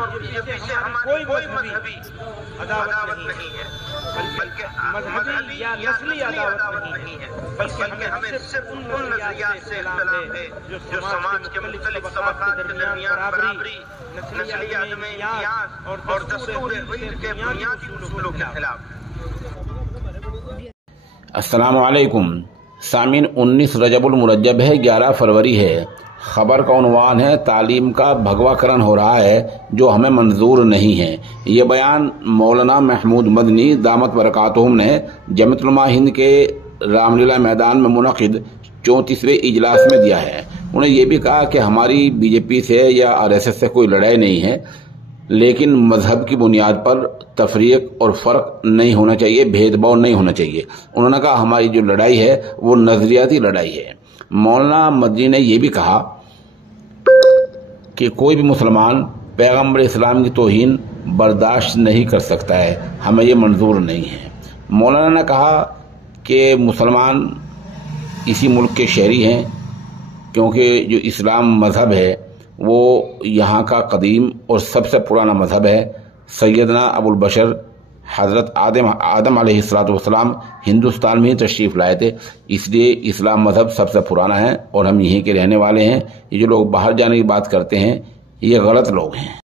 اور B J پی سے ہماری کوئی مذہبی عداوت نہیں ہے، بلکہ مذہبی یا نسلی عداوت نہیں ہے، بلکہ ہمیں صرف ان نظریات سے اختلاف ہے جو سماج کے مختلف طبقات کے درمیان برابری، نسلی عدم امتیاز اور دستور علم کے بنیادی اصولوں کے خلاف ہے۔ السلام علیکم سامعین، 19 رجب المرجب ہے، 11 فروری ہے۔ خبر کا عنوان ہے تعلیم کا بھگوا کرن ہو رہا ہے جو ہمیں منظور نہیں ہے۔ یہ بیان مولانا محمود مدنی دامت برکاتہم نے جمعیت علماء ہند کے رام لیلا میدان میں منعقد 34ویں اجلاس میں دیا ہے۔ انہوں نے یہ بھی کہا کہ ہماری بی جے پی سے یا RSS سے کوئی لڑائی نہیں ہے، لیکن مذہب کی بنیاد پر تفریق اور فرق نہیں ہونا چاہیے، بھید بھاؤ نہیں ہونا چاہیے۔ انہوں نے کہا ہماری جو لڑائی ہے وہ نظریاتی لڑائی ہے۔ مولانا مدنی نے یہ بھی کہا کہ کوئی بھی مسلمان پیغمبر اسلام کی توہین برداشت نہیں کر سکتا ہے، ہمیں یہ منظور نہیں ہے۔ مولانا نے کہا کہ مسلمان اسی ملک کے شہری ہیں، کیونکہ جو اسلام مذہب ہے وہ یہاں کا قدیم اور سب سے پرانا مذہب ہے۔ سیدنا ابو البشر حضرت آدم علیہ السلام ہندوستان میں ہی تشریف لائے تھے، اس لیے اسلام مذہب سب سے پرانا ہے اور ہم یہیں کے رہنے والے ہیں۔ یہ جو لوگ باہر جانے کی بات کرتے ہیں یہ غلط لوگ ہیں۔